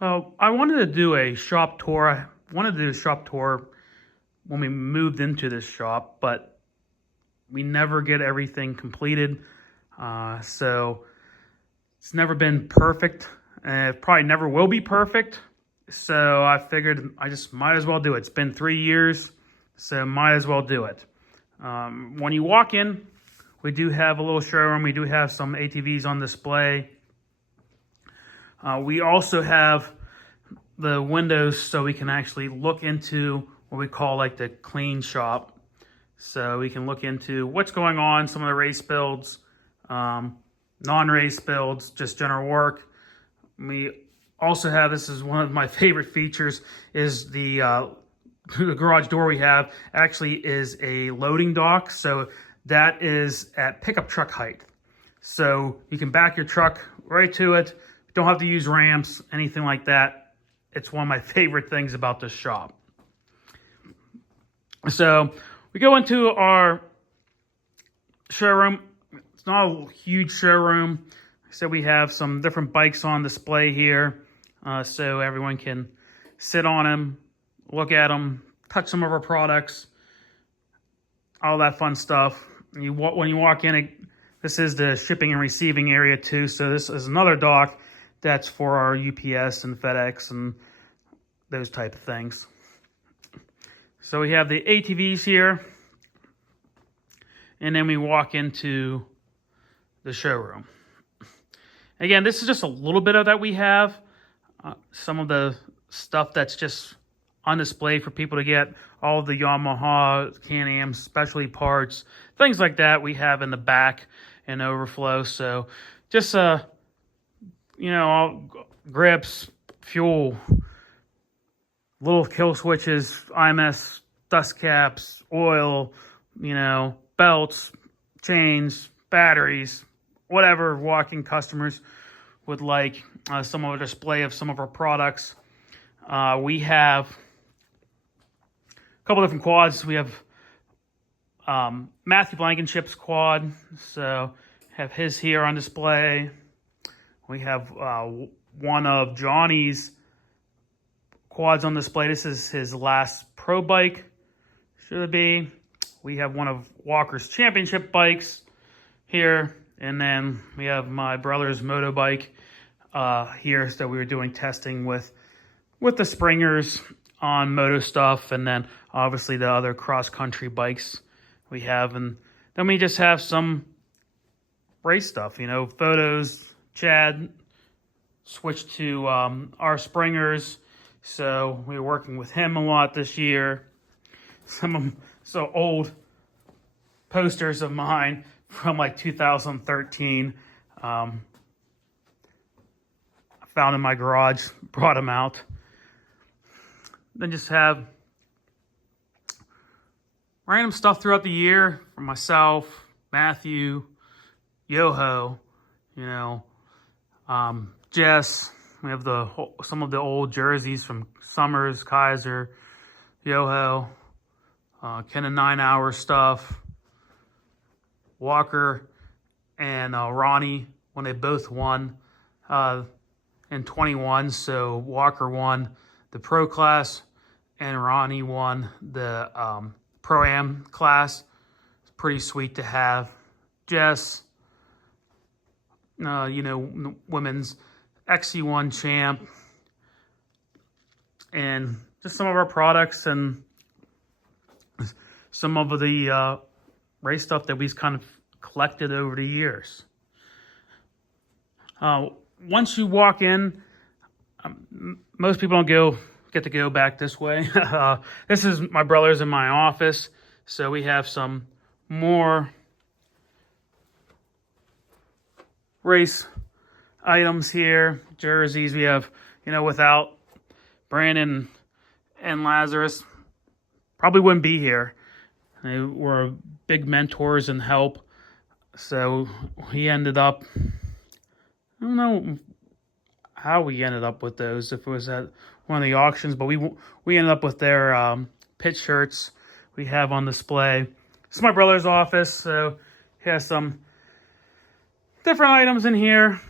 I wanted to do a shop tour. I wanted to do a shop tour when we moved into this shop, but we never get everything completed. So it's never been perfect, and it probably never will be perfect. So I figured I just might as well do it. It's been 3 years, so might as well do it. When you walk in, we do have a little showroom. We do have some ATVs on display. We also have the windows so we can actually look into what we call like the clean shop. So we can look into what's going on, some of the race builds, non-race builds, just general work. We also have, this is one of my favorite features, is the garage door we have actually is a loading dock. So that is at pickup truck height. So you can back your truck right to it. Don't have to use ramps, anything like that. It's one of my favorite things about this shop. So we go into our showroom. It's not a huge showroom. So we have some different bikes on display here, so everyone can sit on them, look at them, touch some of our products, all that fun stuff. When you walk in, this is the shipping and receiving area too. So this is another dock that's for our UPS and FedEx and those type of things. So we have the ATVs here, and then we walk into the showroom. Again, this is just a little bit of that we have. Some of the stuff that's just on display for people to get, all of the Yamaha, Can-Am, specialty parts, things like that we have in the back and overflow. So just, all grips, fuel, little kill switches, IMS, dust caps, oil, belts, chains, batteries, whatever walking customers would like. Some of a display of some of our products. We have a couple different quads. We have Matthew Blankenship's quad, so have his here on display. We have one of Johnny's quads on display. This is his last pro bike, should it be. We have one of Walker's championship bikes here, and then we have my brother's motorbike here. So we were doing testing with the springers on moto stuff, and then obviously the other cross-country bikes we have. And then we just have some race stuff, photos. Chad switched to our springers, so we were working with him a lot this year. Some old posters of mine from like 2013. I found in my garage, brought them out. Then just have random stuff throughout the year from myself, Matthew, Yoho, Jess. We have some of the old jerseys from Summers, Kaiser, Yoho, Ken and 9 Hour stuff, Walker and Ronnie when they both won in 21. So Walker won the pro class and Ronnie won the pro-am class. It's pretty sweet to have. Jess, women's XC1 champ, and just some of our products and some of the race stuff that we've kind of collected over the years. Once you walk in, most people don't get to go back this way. This is my brother's in my office, so we have some more race items here, jerseys. We have, without Brandon and Lazarus, probably wouldn't be here. They were big mentors and help. So he ended up, I don't know how we ended up with those, if it was at one of the auctions, but we ended up with their pit shirts we have on display. This is my brother's office, so he has some different items in here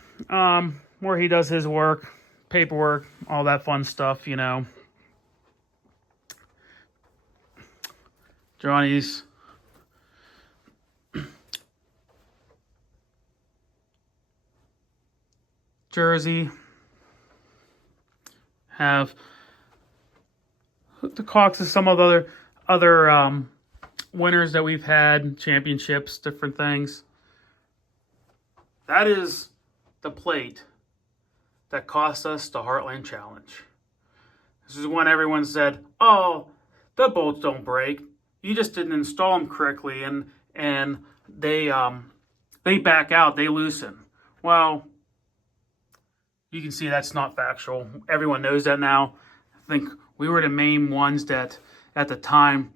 where he does his work. paperwork, all that fun stuff, you know. Johnny's jersey. Have the Cox of some of the other winners that we've had, championships, different things. That is the plate that cost us the Heartland Challenge. This is when everyone said, "Oh, the bolts don't break. You just didn't install them correctly, and they back out, they loosen." Well, you can see that's not factual. Everyone knows that now. I think we were the main ones that, at the time,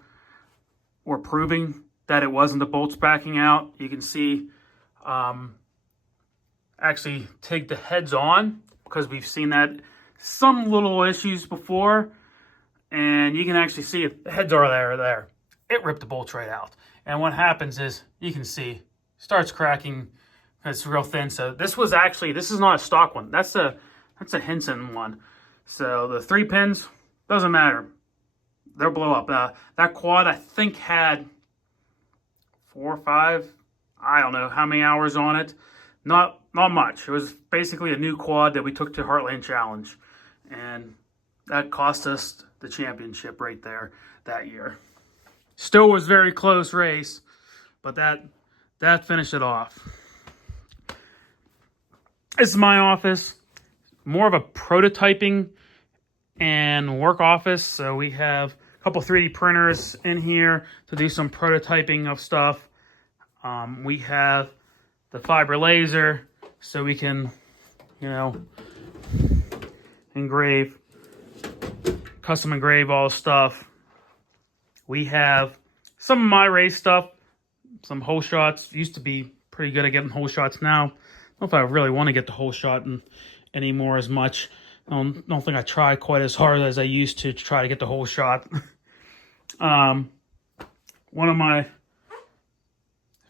were proving that it wasn't the bolts backing out. You can see, actually take the heads on, because we've seen that some little issues before, and you can actually see if the heads are there. It ripped the bolts right out. And what happens is, you can see, starts cracking. It's real thin. So this is not a stock one. That's a Henson one. So the 3 pins, doesn't matter. They'll blow up. That quad, I think, had 4 or 5, I don't know how many hours on it. Not much. It was basically a new quad that we took to Heartland Challenge. And that cost us the championship right there that year. Still was very close race, but that finished it off. This is my office, more of a prototyping and work office. So we have a couple 3D printers in here to do some prototyping of stuff. We have the fiber laser, so we can, you know, custom engrave all stuff. We have some of my race stuff, some hole shots. Used to be pretty good at getting hole shots now. I don't know if I really want to get the whole shot anymore as much. I don't think I try quite as hard as I used to try to get the whole shot. One of my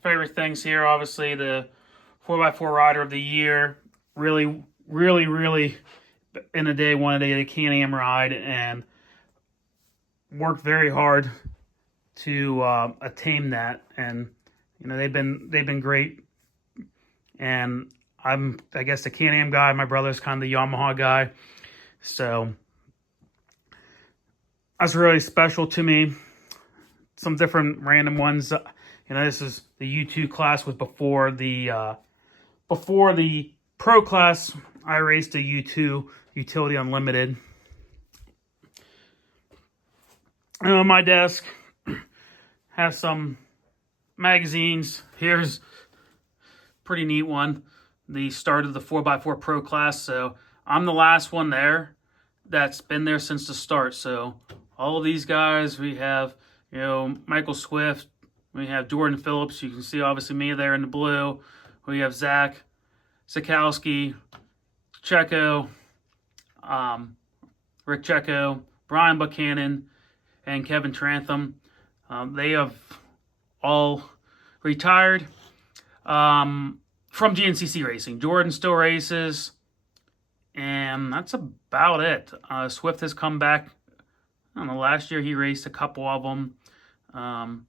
favorite things here, obviously, the 4x4 Rider of the Year. Really, really, really, in the day, wanted to get a Can-Am ride and worked very hard to attain that. And, you know, they've been great. And I'm, I guess, the Can-Am guy. My brother's kind of the Yamaha guy. So that's really special to me. Some different random ones. You know, this is the U2 class was before the Pro class. I raced a U2 Utility Unlimited. And on my desk, have some magazines. Here's a pretty neat one. The start of the 4x4 Pro class. So I'm the last one there that's been there since the start. So all of these guys, we have, you know, Michael Swift, we have Jordan Phillips. You can see obviously me there in the blue. We have Zach Sikowski, Checo, Rick Checo, Brian Buchanan, and Kevin Trantham. They have all retired from GNCC racing. Jordan still races, and that's about it. Swift has come back. I don't know, last year he raced a couple of them.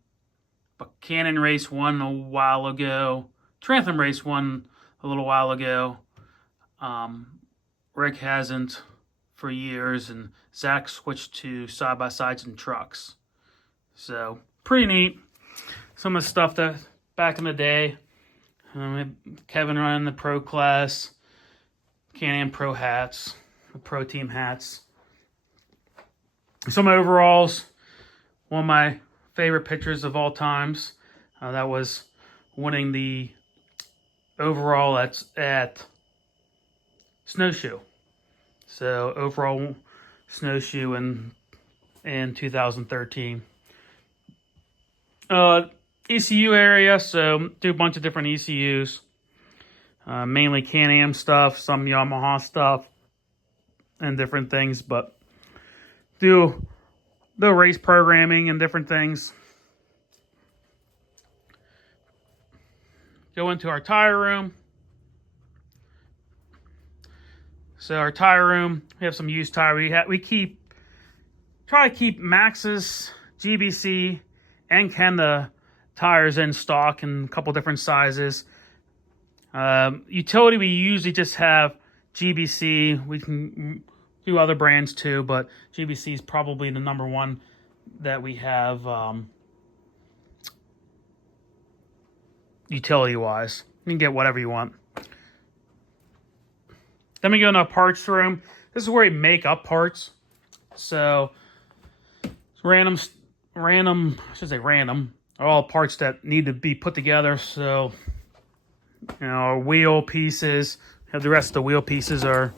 Buchanan raced one a while ago. Trantham raced one a little while ago. Rick hasn't for years, and Zach switched to side-by-sides and trucks. So, pretty neat. Some of the stuff that back in the day. Kevin running the Pro class, Can-Am Pro hats, the Pro Team hats. Some overalls. One of my favorite pictures of all times. That was winning the overall at Snowshoe. So overall Snowshoe in 2013. ECU area, so do a bunch of different ECUs. Mainly Can-Am stuff, some Yamaha stuff, and different things, but do the race programming and different things. Go into our tire room. So our tire room, we have some used tire. We try to keep Maxxis, GBC, and Kenda tires in stock in a couple different sizes. Utility, we usually just have GBC. We can do other brands too, but GBC is probably the number one that we have utility-wise. You can get whatever you want. Then we go in our parts room. This is where we make up parts. So random, I should say random, are all parts that need to be put together. So, you know, our wheel pieces, the rest of the wheel pieces are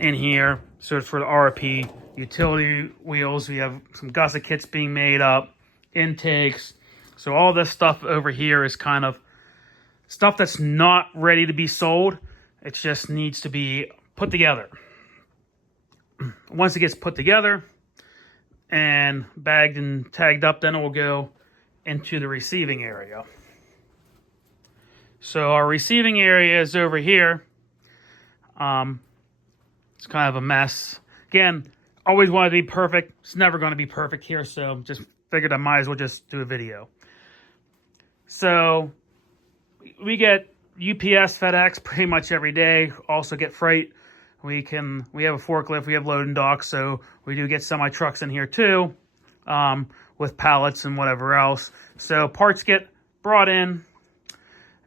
in here. So it's for the RP utility wheels. We have some gusset kits being made up, intakes. So all this stuff over here is kind of stuff that's not ready to be sold. It just needs to be put together. Once it gets put together and bagged and tagged up, then it will go into the receiving area. So our receiving area is over here. It's kind of a mess. Again, always want to be perfect. It's never going to be perfect here, so just figured I might as well just do a video. So we get UPS, FedEx pretty much every day. Also get freight. We have a forklift, we have loading docks, so we do get semi trucks in here too, with pallets and whatever else. So parts get brought in,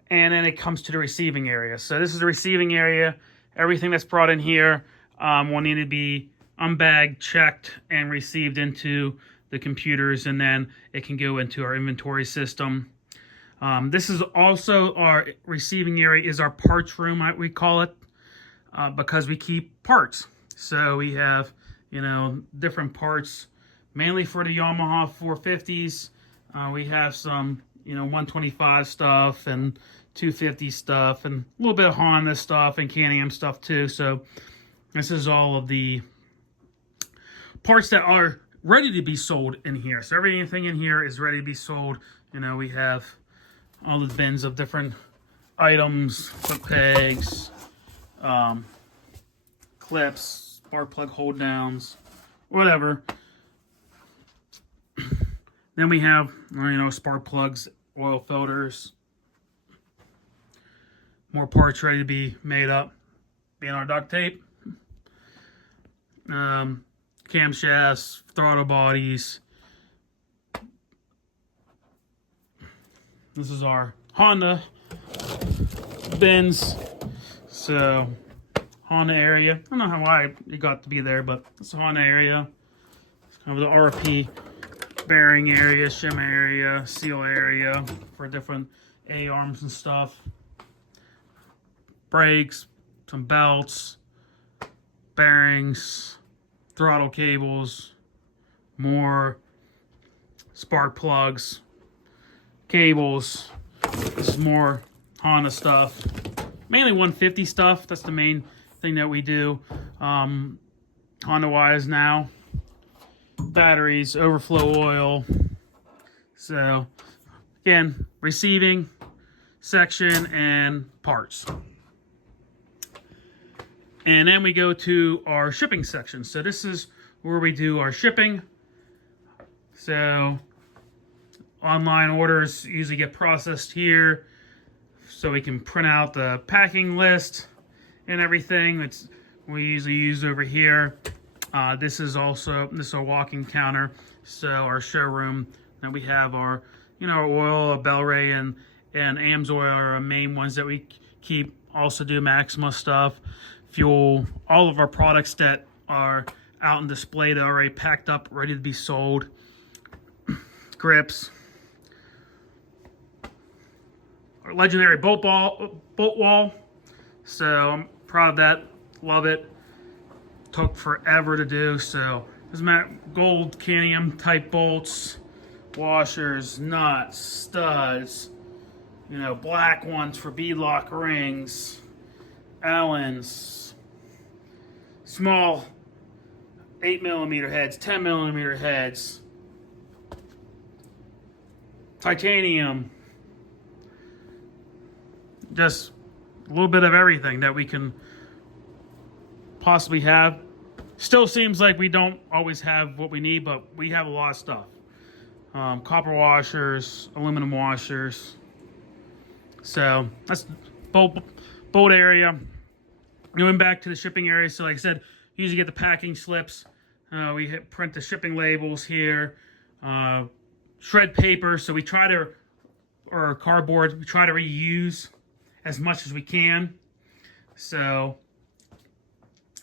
and then it comes to the receiving area. So this is the receiving area. Everything that's brought in here will need to be unbagged, checked, and received into the computers, and then it can go into our inventory system. This is also our receiving area, is our parts room, we call it, because we keep parts. So we have, you know, different parts, mainly for the Yamaha 450s. We have some, you know, 125 stuff and 250 stuff and a little bit of Honda stuff and Can-Am stuff too. So this is all of the parts that are ready to be sold in here. So everything in here is ready to be sold. You know, we have all the bins of different items, foot pegs, clips, spark plug hold downs, whatever. Then we have, you know, spark plugs, oil filters, more parts ready to be made up, BNR duct tape, camshafts, throttle bodies. This is our Honda bins. So Honda area. I don't know why it got to be there, but it's the Honda area. It's kind of the RP bearing area, shim area, seal area for different A-arms and stuff. Brakes, some belts, bearings, throttle cables, more spark plugs, cables. This is more Honda stuff, mainly 150 stuff. That's the main thing that we do Honda wise now. Batteries, overflow oil. So again, receiving section and parts. And then we go to our shipping section. So this is where we do our shipping. So online orders usually get processed here, so we can print out the packing list and everything. We usually use over here. This is our walking counter. So our showroom. Then we have our, you know, our oil, our Bel-Ray, and AMSOIL are our main ones that we keep. Also do Maxima stuff, fuel, all of our products that are out in display that are already packed up, ready to be sold. Grips. Our legendary bolt wall. So I'm proud of that. Love it. Took forever to do. So this is my gold Can-Am type bolts, washers, nuts, studs. You know, black ones for beadlock rings, Allens, small 8mm heads, 10mm heads, titanium. Just a little bit of everything that we can possibly have. Still seems like we don't always have what we need, but we have a lot of stuff. Copper washers, aluminum washers. So that's bolt area. Going back to the shipping area. So like I said, usually get the packing slips. We print the shipping labels here. Shred paper. So we try to, or cardboard, we try to reuse as much as we can. So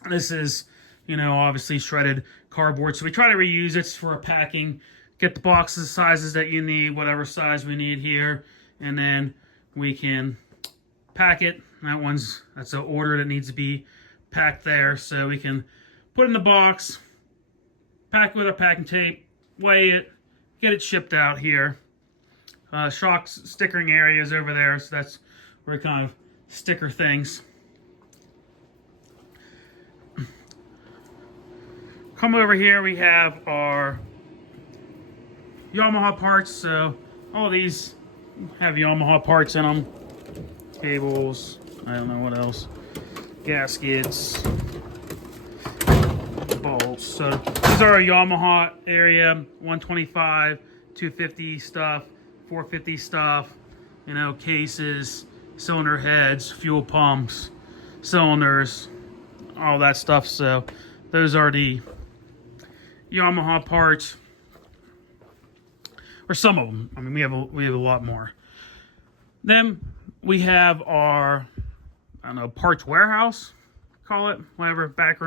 this is, you know, obviously shredded cardboard. So we try to reuse it for packing. Get the boxes, sizes that you need, whatever size we need here. And then we can pack it. That's an order that needs to be packed there. So we can put it in the box, pack it with our packing tape, weigh it, get it shipped out here. Shocks, stickering areas over there. So that's where we kind of sticker things. Come over here, we have our Yamaha parts. So all these have Yamaha parts in them. Cables, I don't know what else. Gaskets, bolts. So these are our Yamaha area, 125, 250 stuff, 450 stuff, you know, cases, cylinder heads, fuel pumps, cylinders, all that stuff. So those are the Yamaha parts, or some of them. I mean, we have a lot more. Then we have our, I don't know, parts warehouse, call it, whatever, back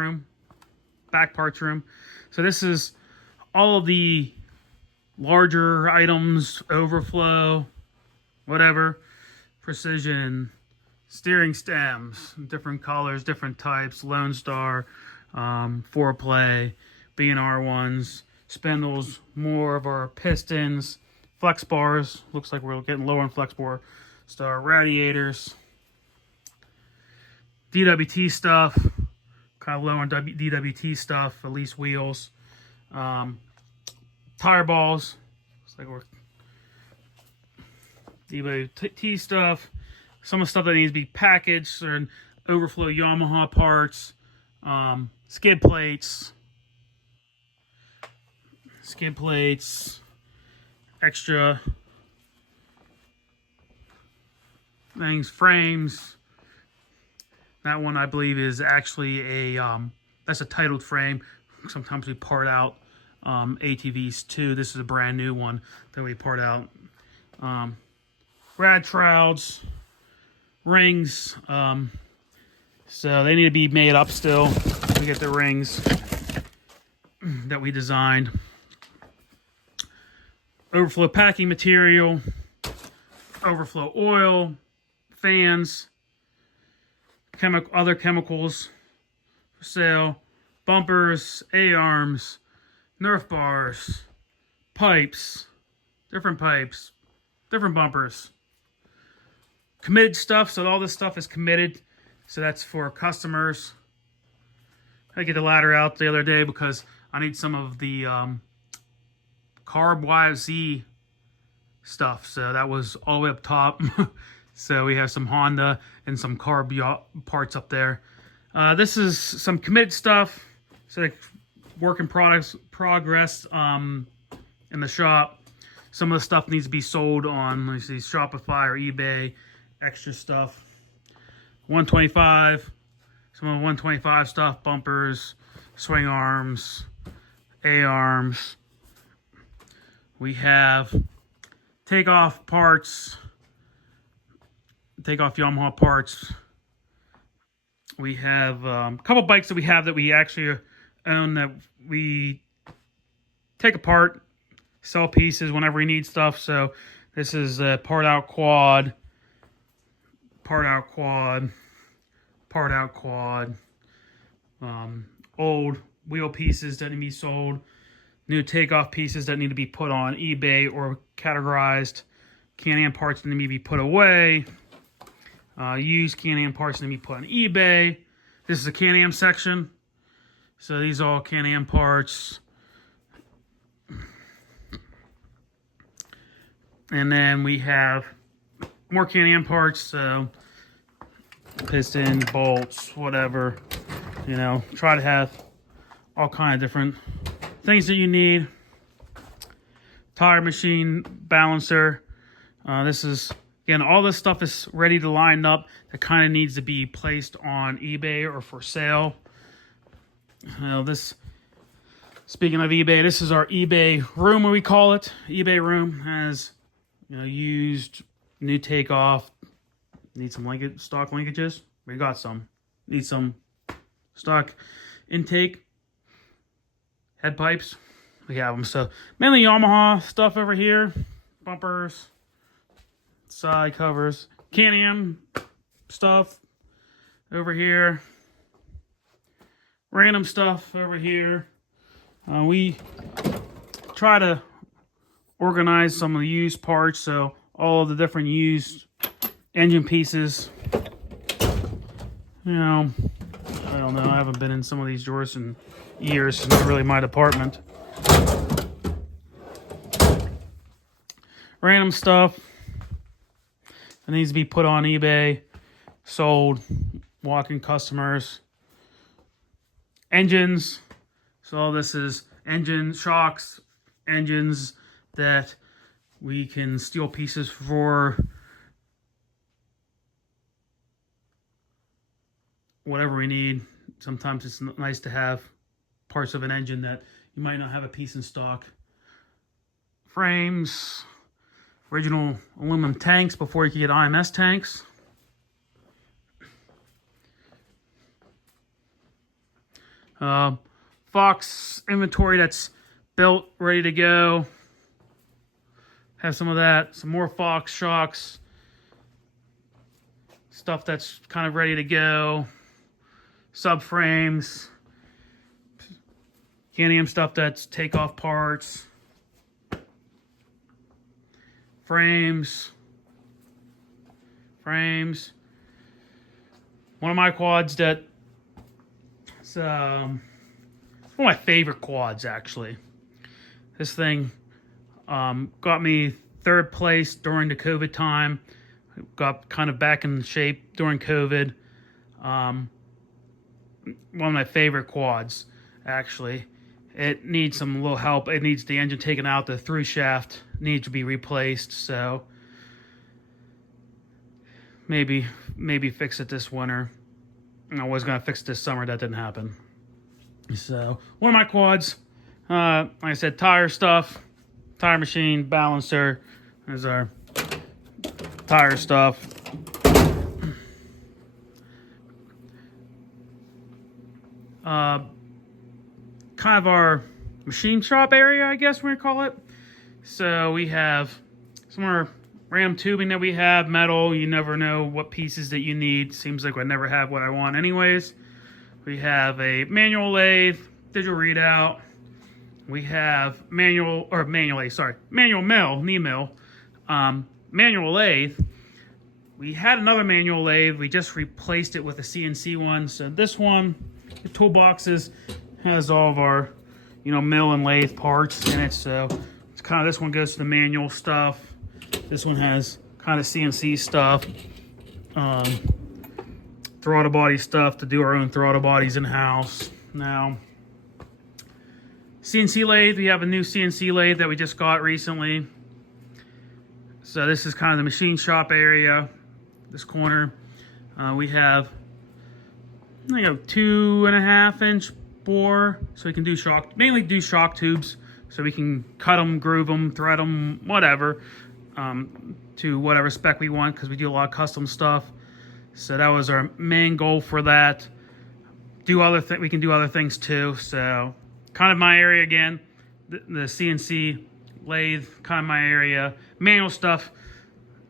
parts room. So this is all of the larger items, overflow, whatever, precision, steering stems, different colors, different types, Lone Star, 4Play, BNR ones, spindles, more of our pistons, flex bars. Looks like we're getting lower on flex bar. Star radiators, DWT stuff, kind of low on DWT stuff, at least wheels, tire balls. Looks like we're DWT stuff. Some of the stuff that needs to be packaged or overflow Yamaha parts, skid plates, extra things, frames. That one I believe is actually that's a titled frame. Sometimes we part out ATVs too. This is a brand new one that we part out. Rad shrouds, rings. So they need to be made up still. We get the rings that we designed. Overflow packing material, overflow oil, fans, other chemicals for sale, bumpers, A-arms, Nerf bars, pipes, different bumpers. Committed stuff, so all this stuff is committed, so that's for customers. I get the ladder out the other day because I need some of the carb YZ stuff, so that was all the way up top. So we have some Honda and some carb parts up there. This is some committed stuff, so like work in progress in the shop. Some of the stuff needs to be sold on, let's see, Shopify or eBay. Extra stuff. 125, some of the 125 stuff, bumpers, swing arms, A-arms. We have takeoff parts, takeoff Yamaha parts. We have a couple bikes that we actually own that we take apart, sell pieces whenever we need stuff. So this is a part out quad, old wheel pieces that need to be sold, new takeoff pieces that need to be put on eBay or categorized, Can-Am parts that need to be put away, used Can-Am parts that need to be put on eBay. This is a Can-Am section, so these are all Can-Am parts. And then we have more Can-Am parts, so piston, bolts, whatever. You know, try to have all kind of different things that you need. Tire machine, balancer. This is, again, all this stuff is ready to line up. That kind of needs to be placed on eBay or for sale. Speaking of eBay, this is our eBay room, what we call it. eBay room has, used, new takeoff. Need some stock linkages. We got some. Need some stock intake head pipes. We have them. So mainly Yamaha stuff over here. Bumpers, side covers, Can-Am stuff over here. Random stuff over here. We try to organize some of the used parts, so all of the different used engine pieces. I don't know. I haven't been in some of these drawers in years. It's not really my department. Random stuff that needs to be put on eBay, sold, walking customers. Engines. So all this is engine shocks, engines that we can steal pieces for whatever we need. Sometimes it's nice to have parts of an engine that you might not have a piece in stock. Frames, original aluminum tanks before you could get IMS tanks. Fox inventory that's built, ready to go. Have some of that. Some more Fox shocks. Stuff that's kind of ready to go. Subframes. Can-Am stuff that's takeoff parts. Frames. One of my quads that it's one of my favorite quads, actually. This thing got me third place during the COVID time. Got kind of back in shape during COVID. One of my favorite quads, actually. It needs some little help. It needs the engine taken out. The through shaft needs to be replaced. So maybe fix it this winter. I was going to fix it this summer. That didn't happen. So one of my quads, like I said, tire stuff, tire machine, balancer. There's our tire stuff. Kind of our machine shop area, I guess we're gonna call it. So we have some of our random tubing that we have, metal. You never know what pieces that you need. Seems like I never have what I want anyways. We have a manual lathe, digital readout. We have manual mill, knee mill, manual lathe. We had another manual lathe. We just replaced it with a CNC one. So this one, the toolboxes, has all of our, mill and lathe parts in it. So it's kind of, this one goes to the manual stuff. This one has kind of CNC stuff. Throttle body stuff to do our own throttle bodies in-house. Now, CNC lathe, we have a new CNC lathe that we just got recently. So this is kind of the machine shop area, this corner. We have 2.5-inch bore, so we can do mainly do shock tubes, so we can cut them, groove them, thread them, whatever, to whatever spec we want, because we do a lot of custom stuff. So that was our main goal for that. We can do other things too. So kind of my area again, the CNC lathe, kind of my area. Manual stuff,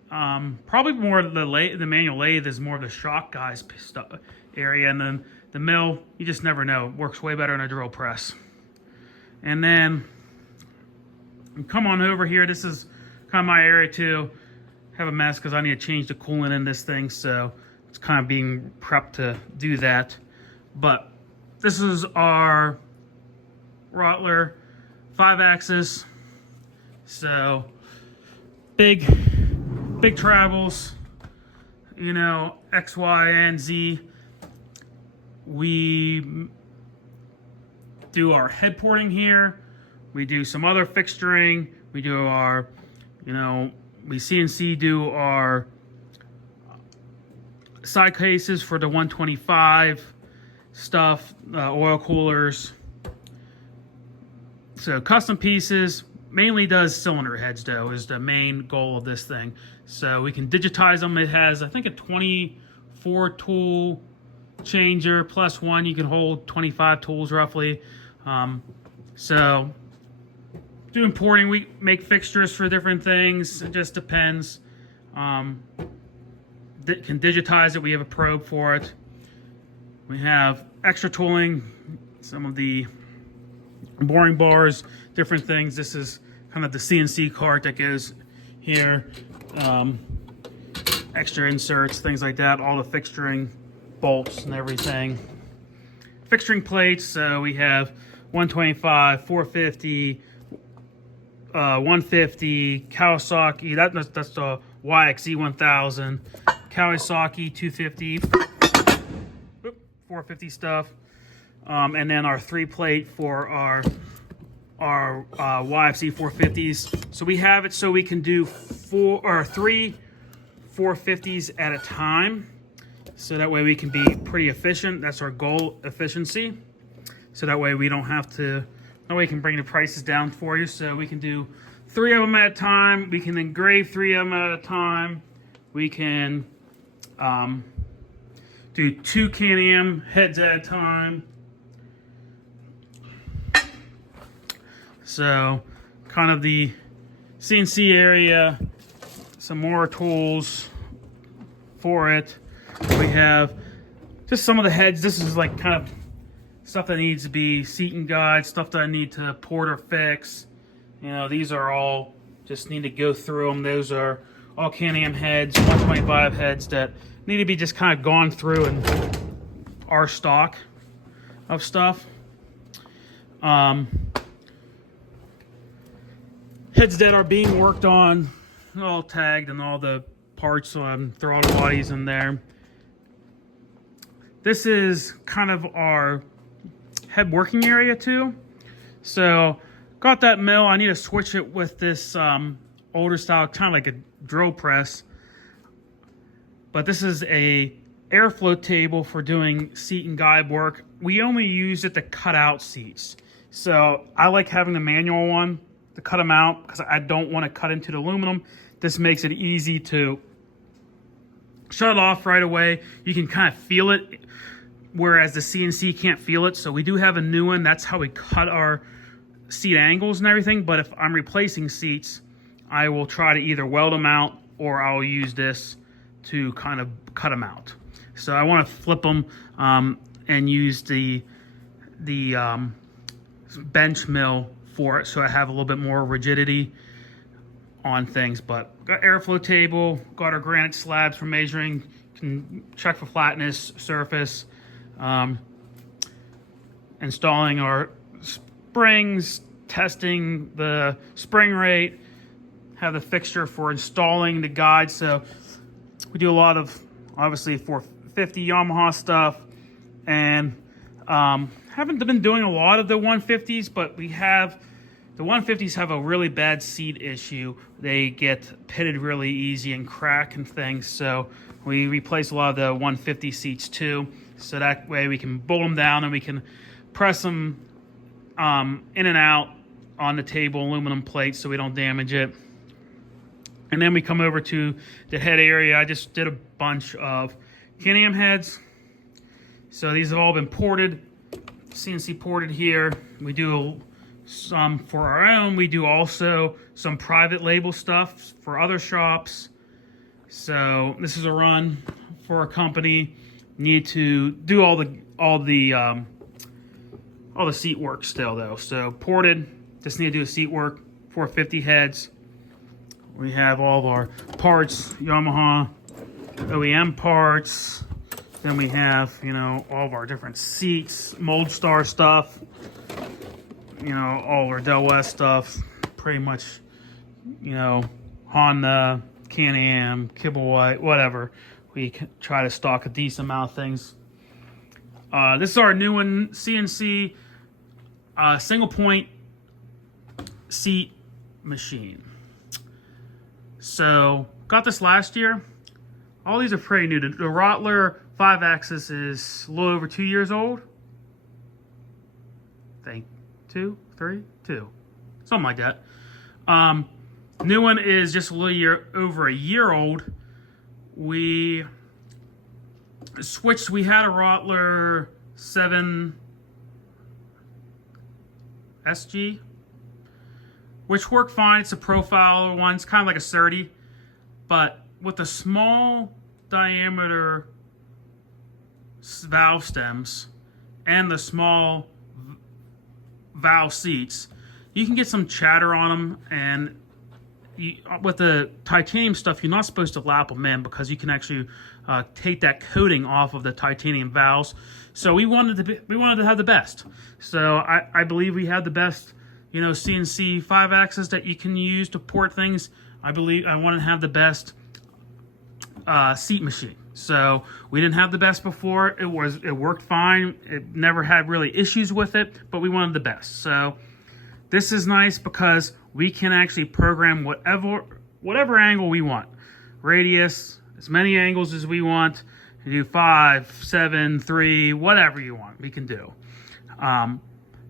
probably more of the manual lathe is more of the shock guys stuff area, and then the mill, you just never know. It works way better in a drill press. And then come on over here. This is kind of my area too. Have a mess because I need to change the coolant in this thing, so it's kind of being prepped to do that. But this is our Rottler 5-axis. So big travels, X, Y, and Z. we do our head porting here. We do some other fixturing. We do our, we CNC do our side cases for the 125 stuff, oil coolers. So custom pieces, mainly does cylinder heads though, is the main goal of this thing. So we can digitize them. It has, I think, a 24 tool changer plus one. You can hold 25 tools roughly. So doing porting, we make fixtures for different things. It just depends. Can digitize it. We have a probe for it. We have extra tooling, some of the boring bars, different things. This is kind of the CNC cart that goes here. Extra inserts, things like that. All the fixturing, bolts and everything. Fixturing plates, so we have 125, 450, 150, Kawasaki, that's the YXE 1000, Kawasaki 250, 450 stuff, and then our 3-plate for our YFC 450s. So we have it so we can do 3 450s at a time. So that way we can be pretty efficient. That's our goal, efficiency. So that way we don't have to, that way we can bring the prices down for you. So we can do 3 of them at a time. We can engrave 3 of them at a time. We can do 2 Can-Am heads at a time. So kind of the CNC area, some more tools for it. We have just some of the heads. This is like kind of stuff that needs to be seat and guide, stuff that I need to port or fix. These are all, just need to go through them. Those are all Can-Am heads, 125 heads that need to be just kind of gone through and our stock of stuff. Heads that are being worked on, all tagged and all the parts, throttle bodies in there. This is kind of our head working area too. So got that mill. I need to switch it with this older style, kind of like a drill press. But this is a airflow table for doing seat and guide work. We only use it to cut out seats. So I like having the manual one to cut them out because I don't want to cut into the aluminum. This makes it easy to shut it off right away. You can kind of feel it, whereas the CNC can't feel it. So we do have a new one. That's how we cut our seat angles and everything. But if I'm replacing seats, I will try to either weld them out or I'll use this to kind of cut them out. So I want to flip them and use the bench mill for it, so I have a little bit more rigidity on things. But got airflow table, got our granite slabs for measuring, can check for flatness, surface, installing our springs, testing the spring rate, have the fixture for installing the guide. So we do a lot of, obviously, 450 Yamaha stuff, and haven't been doing a lot of the 150s, but we have, the 150s have a really bad seat issue. They get pitted really easy and crack and things, so we replace a lot of the 150 seats too, so that way we can bolt them down and we can press them in and out on the table, aluminum plate, so we don't damage it. And then we come over to the head area. I just did a bunch of Can-Am heads. So these have all been ported, CNC ported here. We do some for our own. We do also some private label stuff for other shops. So this is a run for a company. Need to do all the seat work still though. So ported, just need to do a seat work, 450 heads. We have all of our parts, Yamaha OEM parts. Then we have, all of our different seats, Mold Star stuff, all of our Del West stuff, pretty much, Honda, Can-Am, Kibble White, whatever. We try to stock a decent amount of things. This is our new one, CNC single point seat machine. So got this last year. All these are pretty new. The Rottler 5-axis is a little over 2 years old. I think 2, 3, 2, something like that. New one is just a little over a year old. We switched. We had a Rottler 7 SG, which worked fine. It's a profile one. It's kind of like a 30, but with the small diameter valve stems and the small valve seats, you can get some chatter on them. And with the titanium stuff, you're not supposed to lap them in because you can actually take that coating off of the titanium valves. So we wanted to have the best. So I believe we had the best, CNC 5-axis that you can use to port things. I want to have the best seat machine. So we didn't have the best before. It worked fine. It never had really issues with it, but we wanted the best. So this is nice because we can actually program whatever angle we want. Radius, as many angles as we want. You do 5, 7, 3, whatever you want, we can do.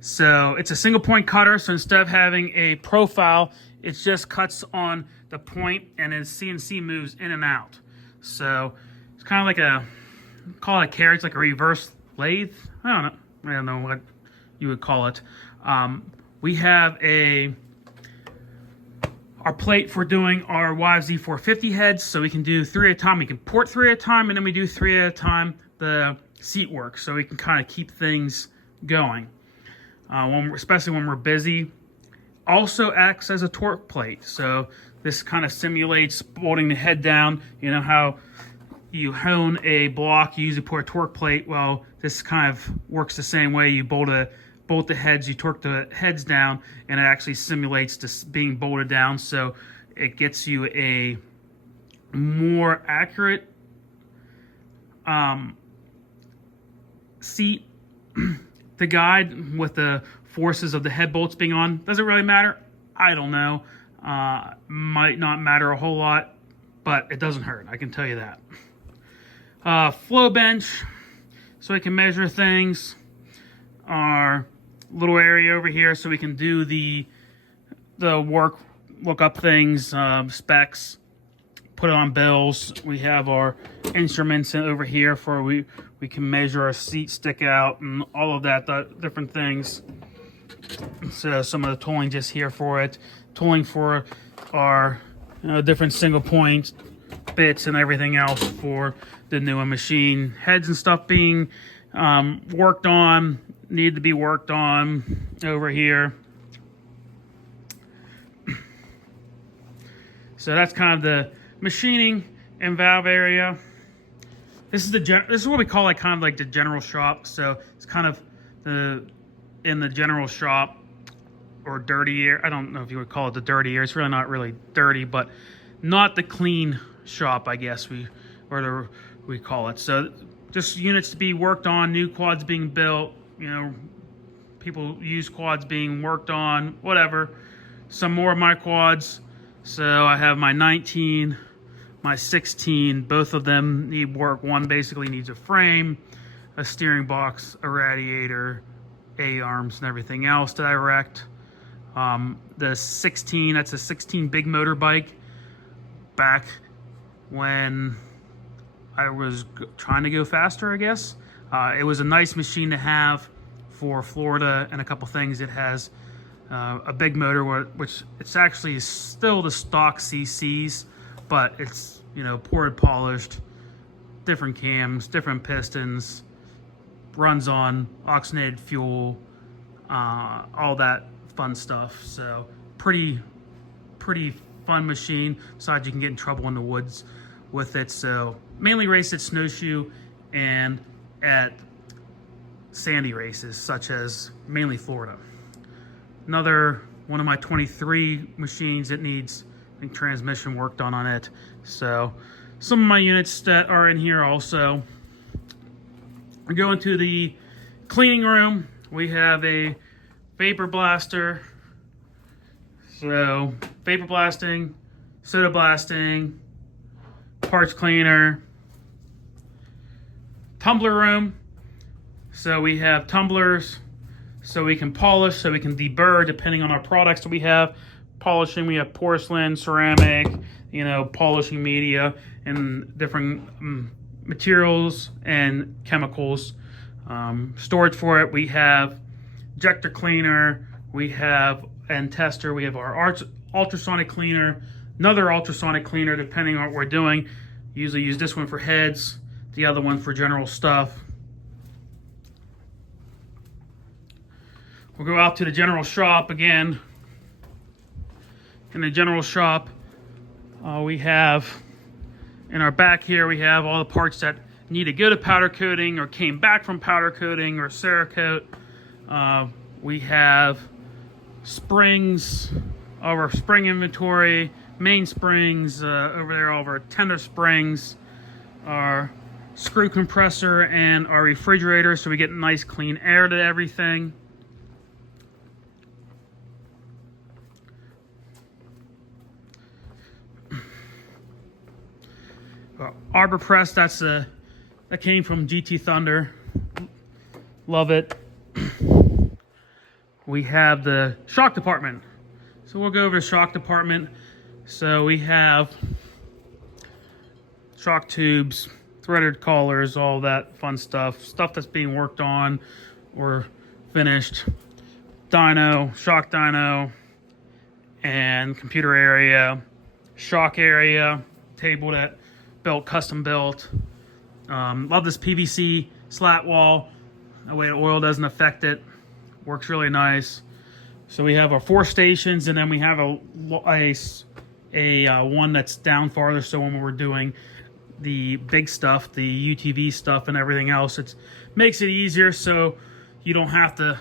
So it's a single point cutter. So instead of having a profile, it just cuts on the point and then CNC moves in and out. So it's kind of like call it a carriage, like a reverse lathe. I don't know what you would call it. We have our plate for doing our YZ 450 heads, so we can do 3 at a time. We can port 3 at a time, and then we do 3 at a time the seat work, so we can kind of keep things going, especially when we're busy. Also acts as a torque plate, so this kind of simulates bolting the head down. You know how you hone a block, you usually put a torque plate. Well, this kind of works the same way. You bolt the heads, you torque the heads down, and it actually simulates this being bolted down, so it gets you a more accurate seat to guide with the forces of the head bolts being on. Does it really matter? I don't know. Might not matter a whole lot, but it doesn't hurt, I can tell you that. Flow bench, so we can measure things. Our little area over here, so we can do the work, look up things, specs, put it on bills. We have our instruments over here for we can measure our seat stick out and all of that, the different things. So some of the tooling just here for it. Tooling for our different single point bits and everything else for the newer machine. Heads and stuff being worked on, need to be worked on over here. So that's kind of the machining and valve area. This is what we call like kind of like the general shop. So it's kind of in the general shop, or dirty area. I don't know if you would call it the dirty area. It's really not really dirty, but not the clean shop, I guess we call it. So just units to be worked on, new quads being built, people use quads being worked on, whatever. Some more of my quads. So I have my 19, my 16, both of them need work. One basically needs a frame, a steering box, a radiator, A-arms, and everything else that I wrecked. The 16, that's a 16 big motor bike. Back when I was trying to go faster, I guess. It was a nice machine to have for Florida and a couple things. It has a big motor, which it's actually still the stock CCs, but it's poured, polished, different cams, different pistons, runs on oxygenated fuel, all that fun stuff. So pretty fun machine. Besides, you can get in trouble in the woods with it. So mainly race at snowshoe and at sandy races, such as mainly Florida. Another one of my 23 machines that needs, I think, transmission worked on it. So some of my units that are in here also. We go into the cleaning room. We have a vapor blaster. So vapor blasting, soda blasting, parts cleaner. Tumbler room. So we have tumblers so we can polish, so we can deburr depending on our products that we have. Polishing, we have porcelain, ceramic, polishing media, and different materials and chemicals. Storage for it, we have ejector cleaner, we have and tester, we have our ultrasonic cleaner, another ultrasonic cleaner depending on what we're doing. Usually use this one for heads, the other one for general stuff. We'll go out to the general shop again. In the general shop, we have, in our back here, we have all the parts that need to go to powder coating or came back from powder coating or Cerakote. We have springs, all of our spring inventory, main springs, over there, all of our tender springs, our screw compressor, and our refrigerator, so we get nice clean air to everything. Arbor press, that came from GT Thunder. Love it. We have the shock department. So we'll go over the shock department. So we have shock tubes, threaded collars, all that fun stuff. Stuff that's being worked on or finished. Dyno, shock dyno, and computer area, shock area, table that custom built. Love this PVC slat wall. That way the oil doesn't affect it. Works really nice. So we have our 4 stations, and then we have a one that's down farther. So when we're doing the big stuff, the UTV stuff and everything else, it makes it easier. So you don't have to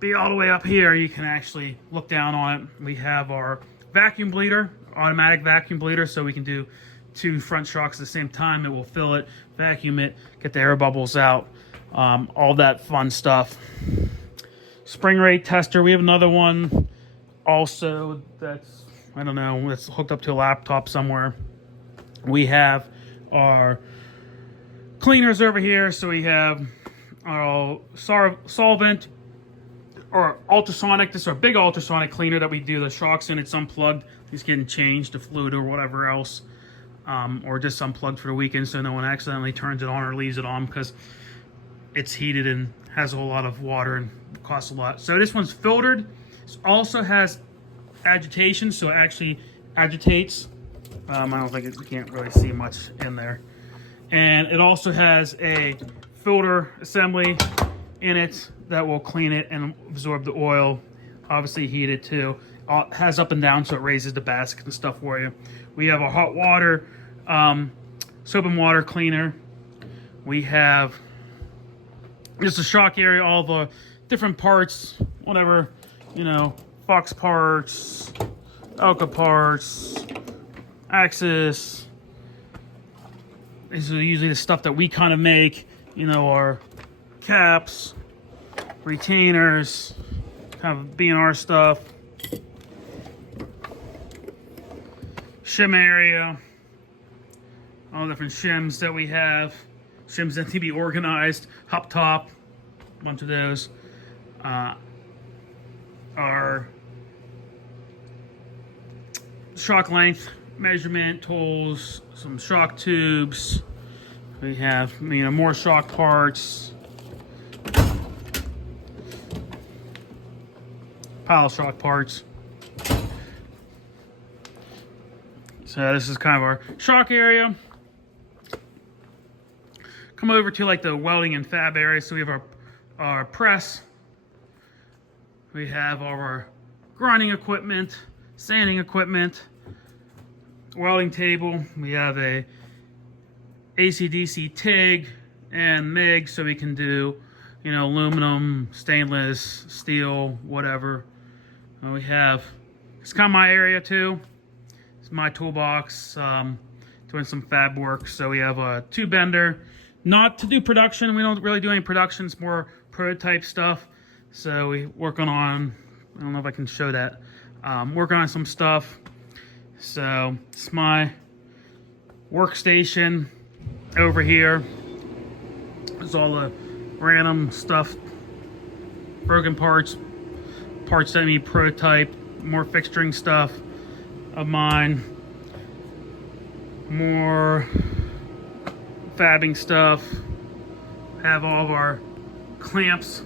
be all the way up here. You can actually look down on it. We have our vacuum bleeder, automatic vacuum bleeder, so we can do 2 front shocks at the same time. It will fill it, vacuum it, get the air bubbles out, all that fun stuff. Spring rate tester, we have another one also that's, I don't know, that's hooked up to a laptop somewhere. We have our cleaners over here, so we have our solvent or ultrasonic. This is our big ultrasonic cleaner that we do the shocks in. It's unplugged, it's getting changed to fluid or whatever else. Or just unplugged for the weekend so no one accidentally turns it on or leaves it on because it's heated and has a whole lot of water and costs a lot. So this one's filtered. It also has agitation, so it actually agitates. I don't think you can't really see much in there. And it also has a filter assembly in it that will clean it and absorb the oil. Obviously heated too. It has up and down, so it raises the basket and stuff for you. We have a hot water, soap and water cleaner. We have just a shock area, all the different parts, whatever, Fox parts, Elka parts, Axis. These are usually the stuff that we kind of make, our caps, retainers, kind of BNR stuff. Shim area, all the different shims that we have. Shims that need to be organized, up top, a bunch of those. Our shock length measurement tools, some shock tubes. We have, more shock parts. Pile of shock parts. So this is kind of our shock area. Come over to like the welding and fab area. So we have our press. We have our grinding equipment, sanding equipment, welding table. We have a AC/DC TIG and MIG, so we can do, aluminum, stainless, steel, whatever. And we have, it's kind of my area too. It's my toolbox, doing some fab work. So we have a tube bender, not to do production. We don't really do any production. It's more prototype stuff. So we working on, I don't know if I can show that. Working on some stuff. So it's my workstation over here. There's all the random stuff, broken parts, parts that need prototype, more fixturing stuff of mine, more fabbing stuff. Have all of our clamps,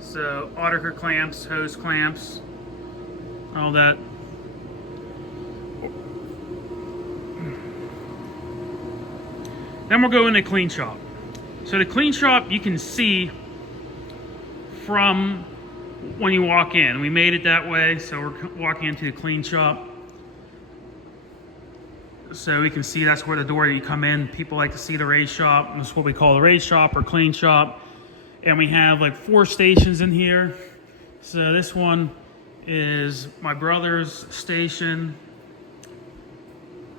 so auditor clamps, hose clamps, all that. Then we'll go into clean shop. So the clean shop you can see from when you walk in. We made it that way, so we're walking into the clean shop. So we can see that's where the door you come in. People like to see the race shop. That's what we call the race shop or clean shop. And we have like 4 stations in here. So this one is my brother's station.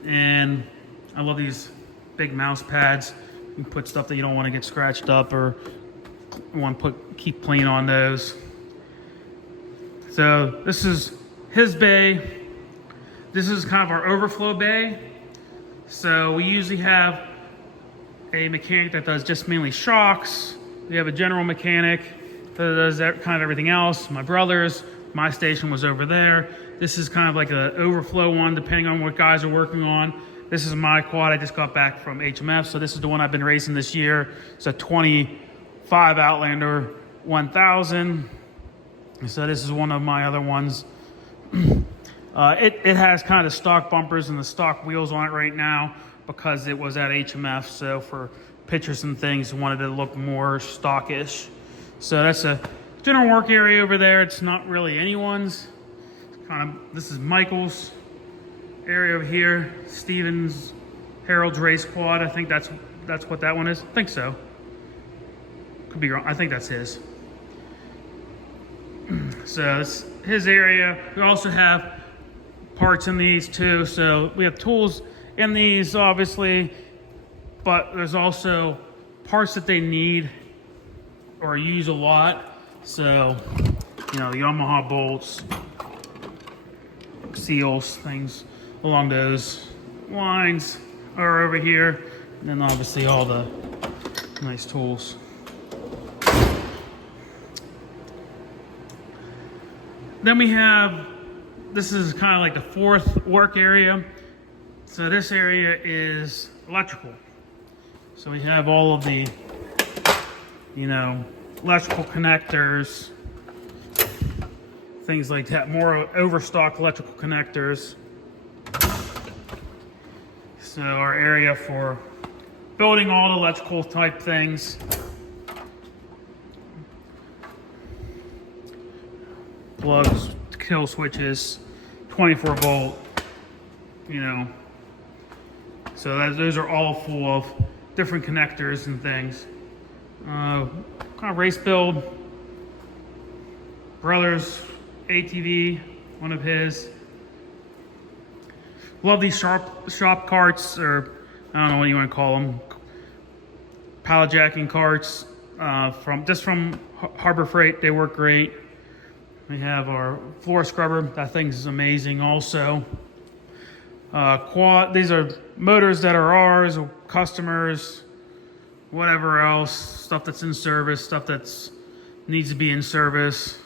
And I love these big mouse pads. You can put stuff that you don't want to get scratched up or want to keep clean on those. So this is his bay. This is kind of our overflow bay. So we usually have a mechanic that does just mainly shocks. We have a general mechanic that does that kind of everything else. My brother's, my station was over there. This is kind of like an overflow one, depending on what guys are working on. This is my quad. I just got back from HMF, so this is the one I've been racing this year. It's a 25 Outlander 1000. So this is one of my other ones. It has kind of stock bumpers and the stock wheels on it right now because it was at HMF. So for pictures and things, wanted to look more stockish. So that's a general work area over there. It's not really anyone's. It's kind of, this is Michael's area over here. Stevens Harold's race quad. I think that's what that one is. I think so. Could be wrong. I think that's his. So it's his area. We also have parts in these too. So we have tools in these, obviously, but there's also parts that they need or use a lot. So, you know, the Yamaha bolts, seals, things along those lines are over here. And then obviously all the nice tools. Then we have, this is kind of like the 4th work area. So this area is electrical. So we have all of the, you know, electrical connectors, things like that, more overstock electrical connectors. So our area for building all the electrical type things. Plugs, kill switches, 24 volt, you know. So those are all full of different connectors and things. Kind of race build. Brother's ATV, one of his. Love these shop carts, or I don't know what you want to call them. Pallet jacking carts from Harbor Freight. They work great. We have our floor scrubber. That thing is amazing also. These are motors that are ours, or customers, whatever else, stuff that's in service, stuff that's needs to be in service.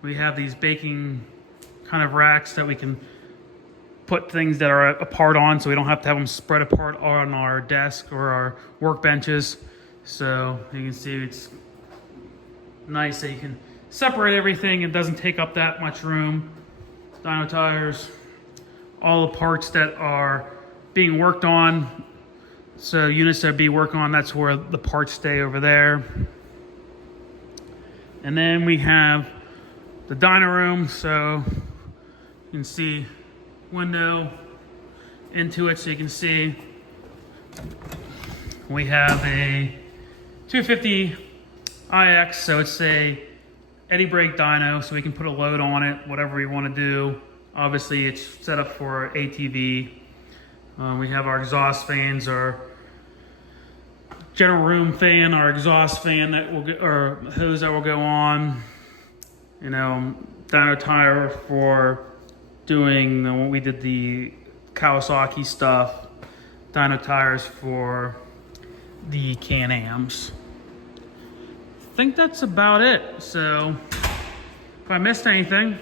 We have these baking kind of racks that we can put things that are apart on, so we don't have to have them spread apart on our desk or our workbenches. So you can see it's nice that you can separate everything. It doesn't take up that much room. Dyno tires, all the parts that are being worked on. So units that be working on, that's where the parts stay over there. And then we have the dyno room. So you can see window into it, so you can see we have a 250 IX. So it's a eddy brake dyno, so we can put a load on it, whatever we want to do. Obviously, it's set up for ATV. We have our exhaust fans, our general room fan, our exhaust fan that will get, or hose that will go on. You know, dyno tire for doing when we did the Kawasaki stuff. Dyno tires for the Can-Ams. I think that's about it. So if I missed anything,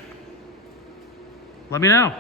let me know.